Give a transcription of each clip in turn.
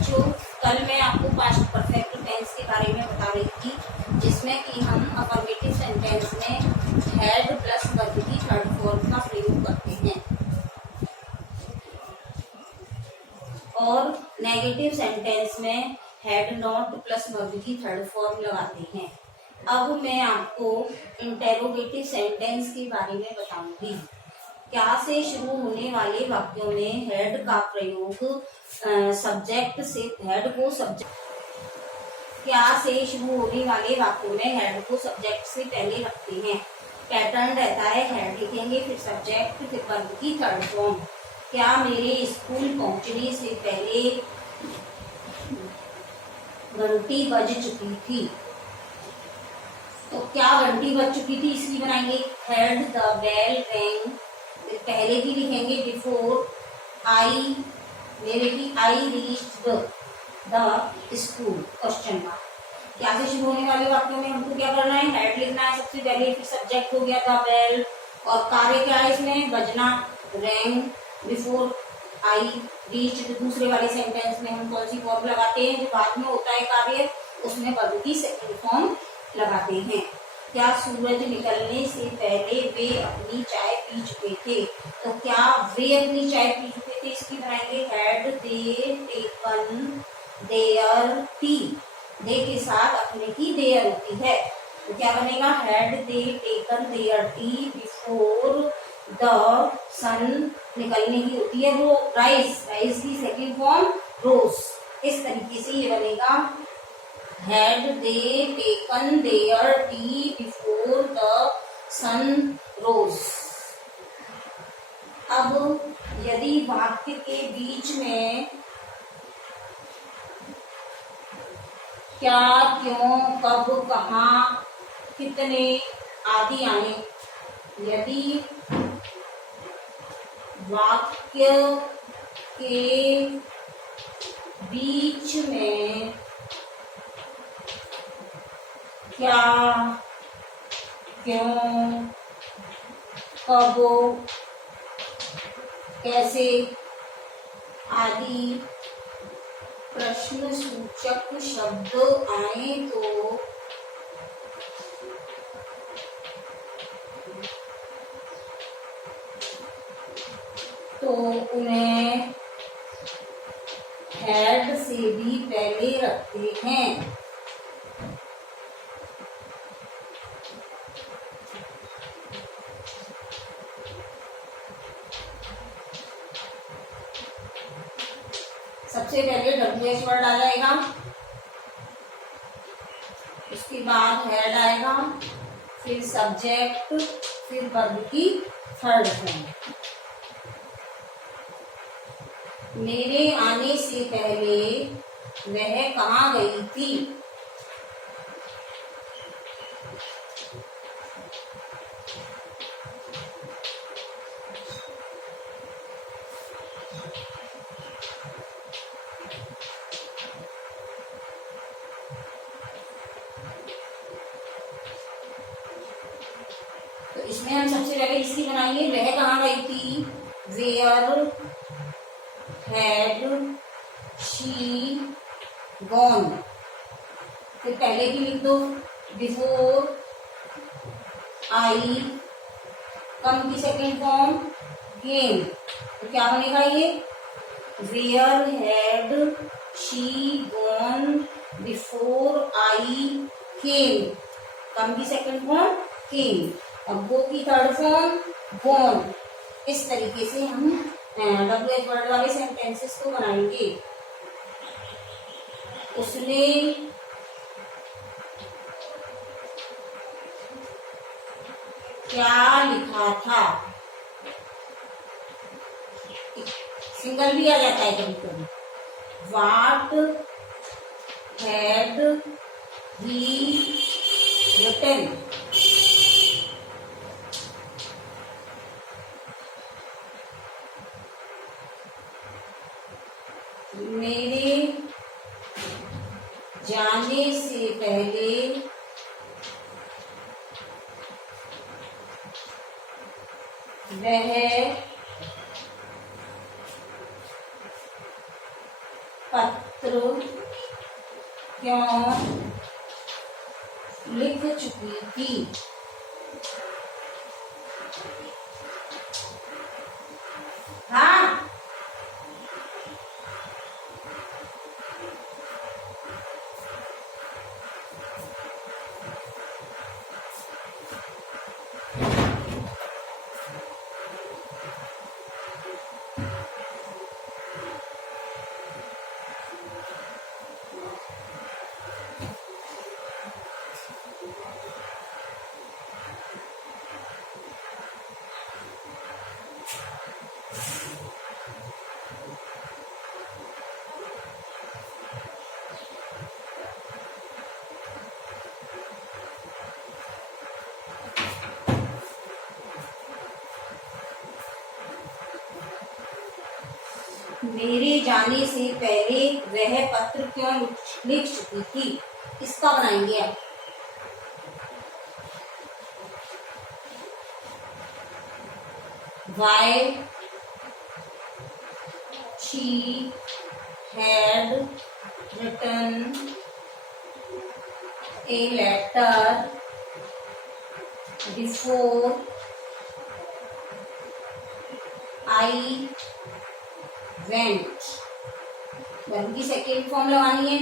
बच्चों, कल मैं आपको पास्ट परफेक्ट टेंस के बारे में बता रही थी, जिसमें कि हम अफर्मेटिव सेंटेंस में हैड प्लस वर्ब की थर्ड फॉर्म का प्रयोग करते हैं और नेगेटिव सेंटेंस में हैड नॉट प्लस वर्ब की थर्ड फॉर्म लगाते हैं। अब मैं आपको इंटेरोगेटिव सेंटेंस के बारे में बताऊंगी। क्या से शुरू होने वाले वाक्यों में हैड का प्रयोग सब्जेक्ट से हैड को सब्जेक्ट क्या से शुरू होने वाले वाक्यों में हैड को सब्जेक्ट से पहले रखते हैं। पैटर्न रहता है, हैड लिखेंगे, फिर सब्जेक्ट, फिर वर्ब की थर्ड फॉर्म। क्या मेरे स्कूल पहुंचने से पहले घंटी बज चुकी थी। तो क्या घंटी बज चुकी थी, इसकी बनाएंगे हैड द बेल रैंग। पहले की लिखेंगे बिफोर आई, मेरे की I reached the school question mark. क्या से शुरू होने वाले वाक्यों में हमको क्या करना है, हैड लिखना है सबसे पहले, फिर सब्जेक्ट हो गया द बेल और कार्य क्या है इसमें, बजना, रैंग, बिफोर आई रीच्ड। दूसरे वाले सेंटेंस में हम कौन सी फॉर्म लगाते हैं, जो बाद में होता है कार्य, उसमें वर्ब की सेकंड फॉर्म लगाते हैं। क्या सूरज निकलने से पहले वे अपनी चाय पी चुके थे। तो क्या वे अपनी चाय पी चुके थे, इसकी बनाएंगे had they taken their tea. They के साथ अपने की देयर होती है, तो क्या बनेगा had they taken their tea before the sun. निकलने की होती है वो राइज, राइज की सेकंड फॉर्म रोज। इस तरीके से ये बनेगा had they taken their tea before the sun rose। अब यदि वाक्य के बीच में क्या, क्यों, कब, कहाँ, कितने आदि आए, यदि वाक्य के बीच में क्या, क्यों, कब, कैसे आदि प्रश्न सूचक शब्द आए तो उन्हें हैड से भी पहले रखते हैं। सबसे पहले WH वर्ड आ जाएगा, उसके बाद हैड आएगा, फिर सब्जेक्ट, फिर वर्ब की थर्ड फॉर्म। मेरे आने से पहले वह कहाँ गई थी। तो इसमें हम सबसे पहले इसकी बनाएंगे, वह कहाँ गई थी, वेयर हैड शी गॉन। फिर पहले की लिख दो बिफोर आई, कम की सेकेंड फॉर्म केम। तो क्या बनेगा ये, where had she gone before I came, come की सेकेंड फॉर्म केम। अब गो की थर्ड फॉर्म गॉन। इस तरीके से हम WH वर्ड वाले सेंटेंसेस को बनाएंगे। उसने क्या लिखा था, सिंगल भी आ जाता है कभी कभी। What had he written। मेरे जाने से पहले वह पत्र क्यों लिख चुकी थी। हाँ, मेरे जाने से पहले वह पत्र क्यों लिख चुकी थी। इसका बनाएंगे आप। Why she had written a letter before I went। Verb की सेकेंड फॉर्म लगानी है,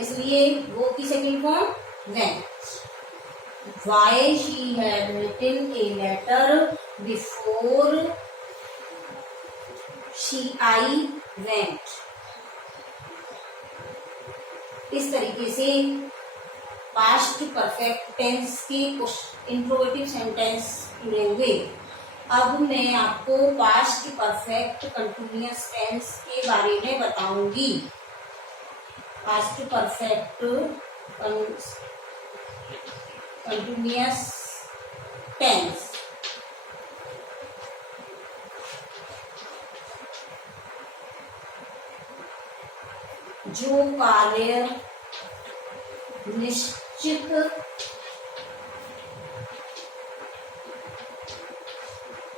इसलिए वो की second form went। Why she had written a letter before I went। इस तरीके से पास्ट परफेक्ट टेंस के इंट्रोगेटिव सेंटेंस मिलेंगे। अब मैं आपको पास्ट परफेक्ट कंटिन्यूअस टेंस के बारे में बताऊंगी। Past perfect continuous tense. जो कार्य निश्चित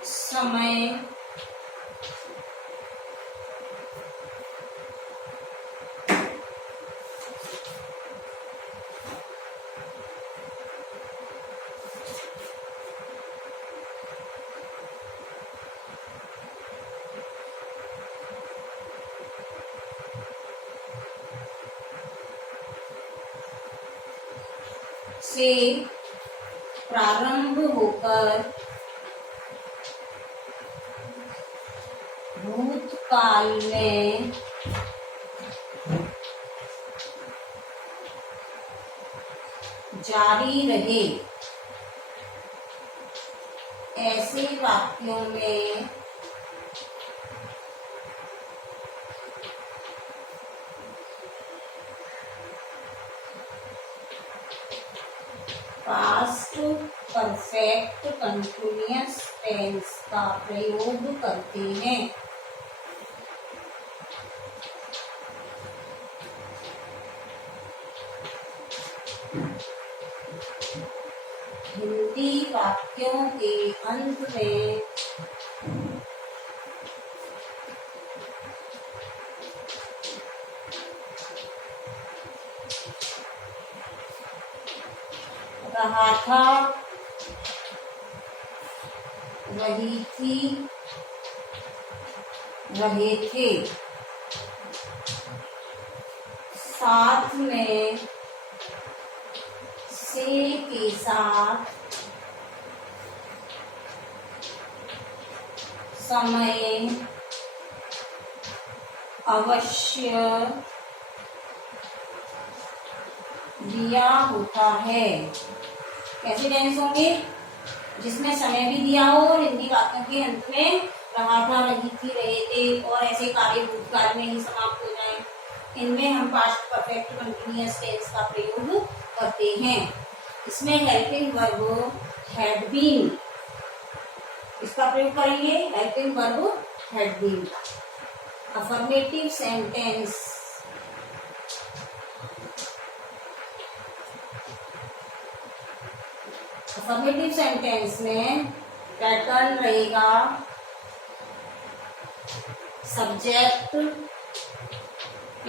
समय से प्रारंभ होकर भूतकाल में जारी रहे, ऐसे वाक्यों में पास्ट परफेक्ट कंटिन्यूअस टेंस का प्रयोग करते हैं। हिंदी वाक्यों के अंत में रहा था, रही थी, रहे थे, साथ में से के साथ समय अवश्य दिया होता है। कैसे टेंस होंगे? जिसमें समय भी दिया हो और हिंदी वाक्यों के अंत में रहा था, रही थी, रहे थे और ऐसे कार्य भूतकाल में ही समाप्त हो जाए। इनमें हम पास्ट परफेक्ट कंटिन्यूअस टेंस का प्रयोग करते हैं। इसमें हेल्पिंग वर्ब हैड बीन, इसका प्रयोग करेंगे। Helping verb had been. Affirmative sentence, affirmative sentence में पैटर्न रहेगा subject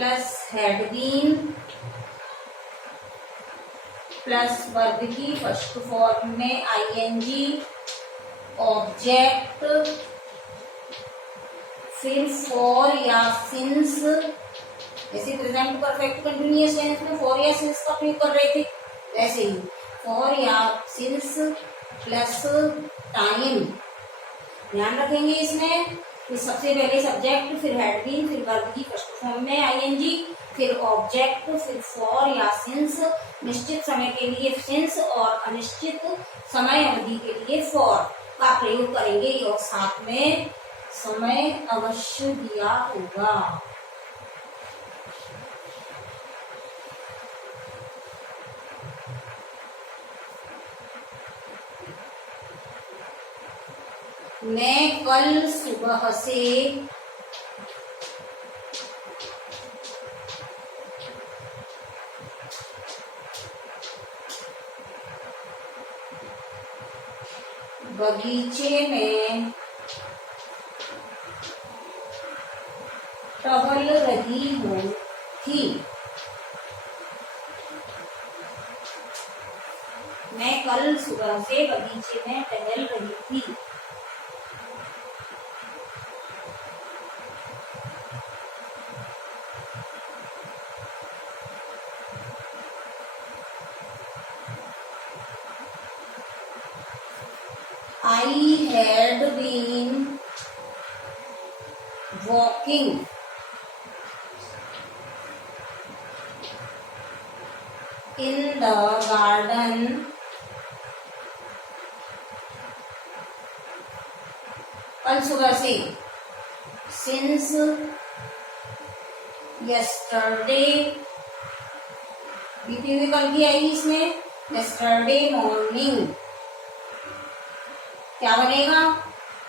plus had been plus verb की फर्स्ट फॉर्म में आईएनजी, ऑब्जेक्ट, फिर फॉर या सिंस, जैसे प्रेजेंट परफेक्ट कंटिन्यूअस टेंस में फॉर या सिंस का प्रयोग कर रहे थे, वैसे ही फॉर या सिंस प्लस टाइम। ध्यान रखेंगे इसमें कि सबसे पहले सब्जेक्ट, फिर हैड बीन, फिर वर्ब की फर्स्ट फॉर्म में आईएनजी, फिर ऑब्जेक्ट, फिर फॉर या सिंस, निश्चित समय के लिए सिंस और अनिश्चित समय अवधि के लिए फॉर का प्रयोग करेंगे और साथ में समय अवश्य दिया होगा। मैं कल सुबह से बगीचे में टहल रही हूँ थी। मैं कल सुबह से बगीचे में टहल रही थी। I had been walking in the garden कल सुबह से, since yesterday, बीते हुए कल की आएगी इसमें, yesterday morning क्या बनेगा?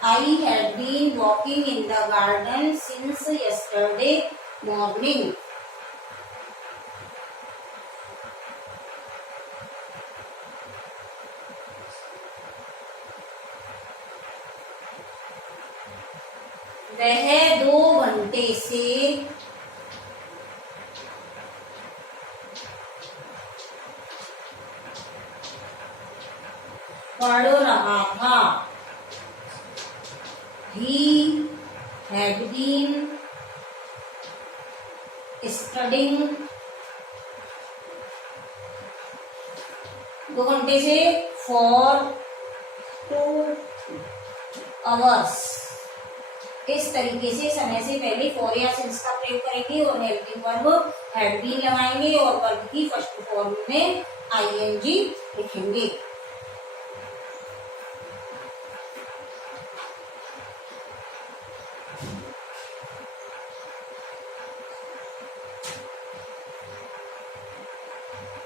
I had been walking in the garden since yesterday morning. वह 2 घंटे से पढ़ रहा था। He had been studying 2 घंटे से for 2 hours। इस तरीके से समय से पहले फॉर या सिंस का प्रयोग करेंगे और हेल्पिंग वर्ब हैड बीन लगाएंगे और वर्ब की फर्स्ट फॉर्म में आईएनजी लिखेंगे।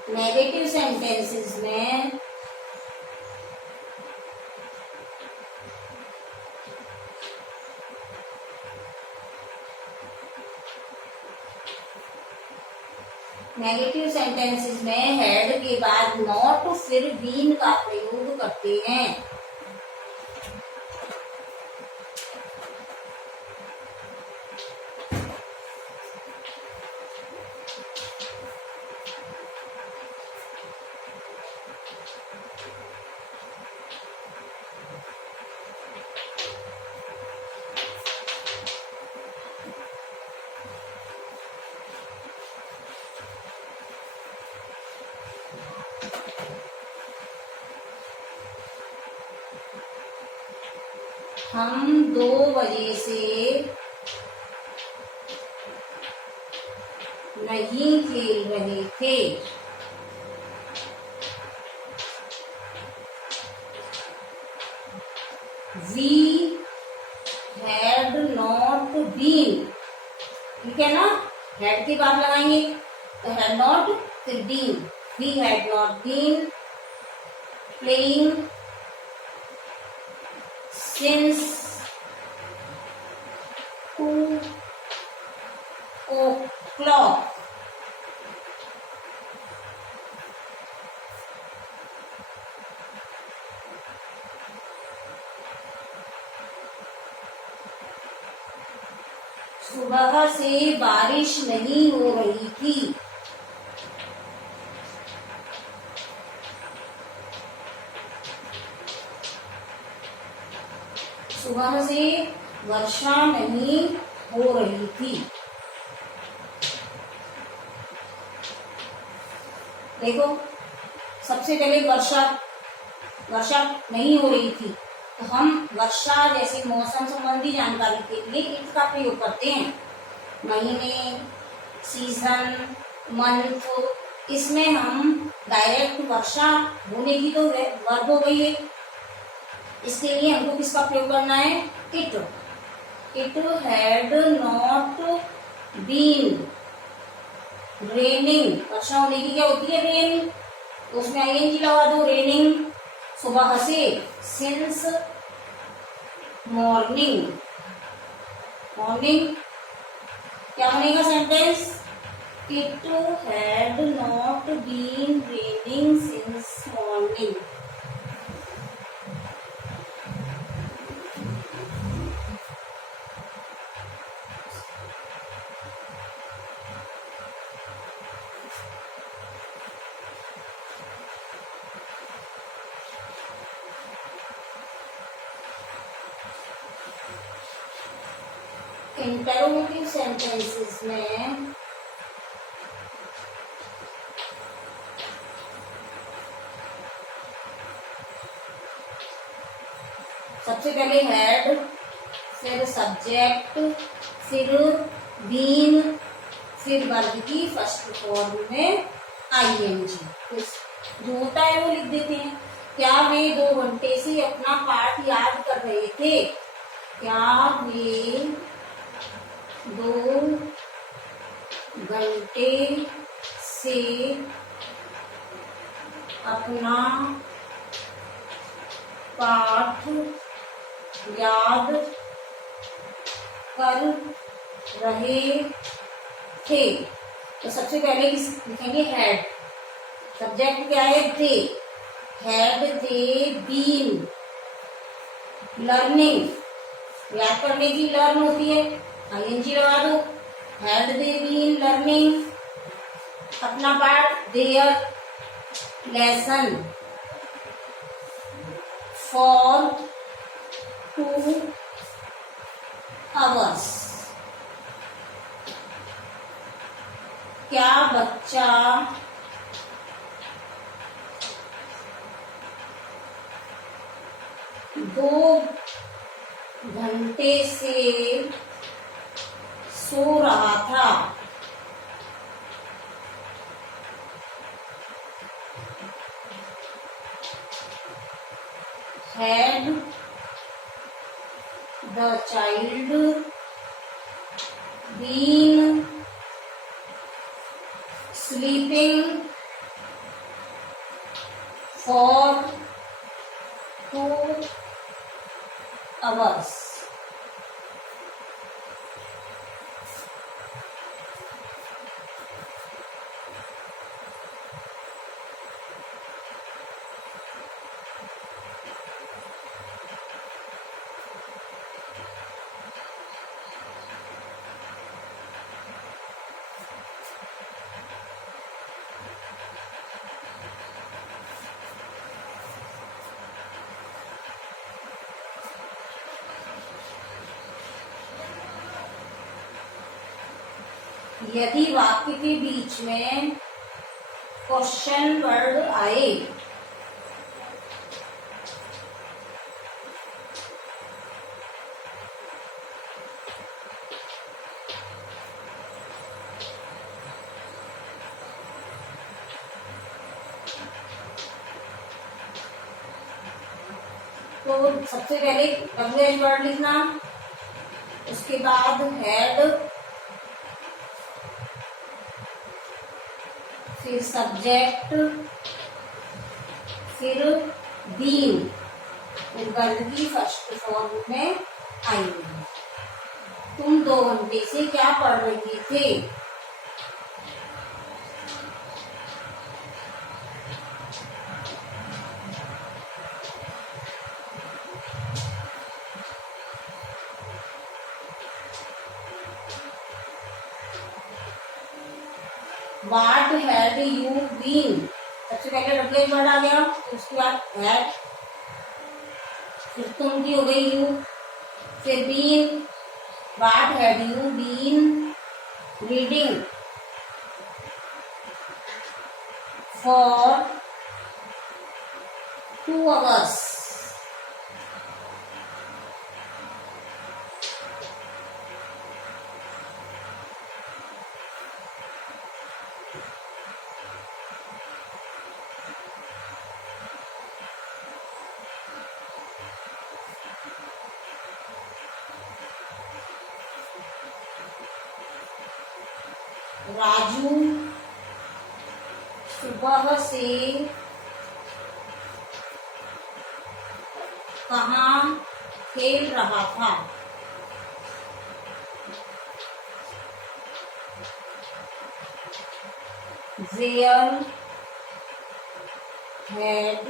नेगेटिव सेंटेंसेस में हैड के बाद नॉट फिर बीन का प्रयोग करते हैं। हम 2 बजे से नहीं खेल रहे थे। We had not been, ठीक है ना, had के बाद लगाएंगे तो had not फिर been, we had not been playing since 2 o'clock। सुबह से से बारिश नहीं हो रही थी। सुबह से वर्षा नहीं हो रही थी। देखो, सबसे पहले वर्षा नहीं हो रही थी, तो हम वर्षा जैसे मौसम संबंधी जानकारी के लिए इट का प्रयोग करते हैं। महीने, सीजन, मंथ, इसमें हम डायरेक्ट वर्षा होने की तो वर्ब हो गई है, इसके लिए हमको किसका प्रयोग करना है? It. It had not been raining. वर्षा होने की क्या होती है? रेन। तो उसमें आईएनजी लगा दो, रेनिंग सुबह से, सिंस मॉर्निंग। मॉर्निंग क्या बनेगा sentence? It had not been raining since morning. Interrogative sentences में सबसे पहले हैड, फिर सब्जेक्ट, फिर बीन, फिर वर्ब की फर्स्ट फॉर्म में आईएनजी। जो होता है वो लिख देते हैं। क्या वे 2 घंटे से अपना पाठ याद कर रहे थे? क्या वे 2 घंटे से अपना पाठ याद कर रहे थे? तो सबसे पहले लिखेंगे हैड। सब्जेक्ट क्या है? They. Had they been learning. याद करने की लर्न होती है, आईएनजी लगा दो। हैड दे बीन लर्निंग अपना पाठ, देयर लेसन फॉर 2 hours। क्या बच्चा 2 घंटे से सो रहा था? Had the child been sleeping for 2 hours? यदि वाक्य के बीच में क्वेश्चन वर्ड आए तो सबसे पहले WH वर्ड लिखना, उसके बाद हैड, फिर सब्जेक्ट, फिर बीन, वर्ब की फर्स्ट फॉर्म में आएंगे। तुम 2 घंटे से क्या पढ़ रहे थे? व्हाट हैड यू बीन, सबसे पहले डब्ल्यू वर्ड आ गया, तो उसके बाद हैड, फिर तुम की हो गई यू, फिर been, what had you been reading for 2 hours, Raju सुबह से कहाँ खेल रहा था, where had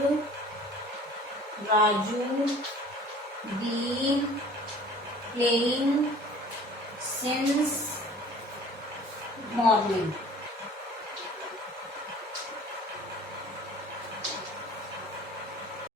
Raju been playing since morning.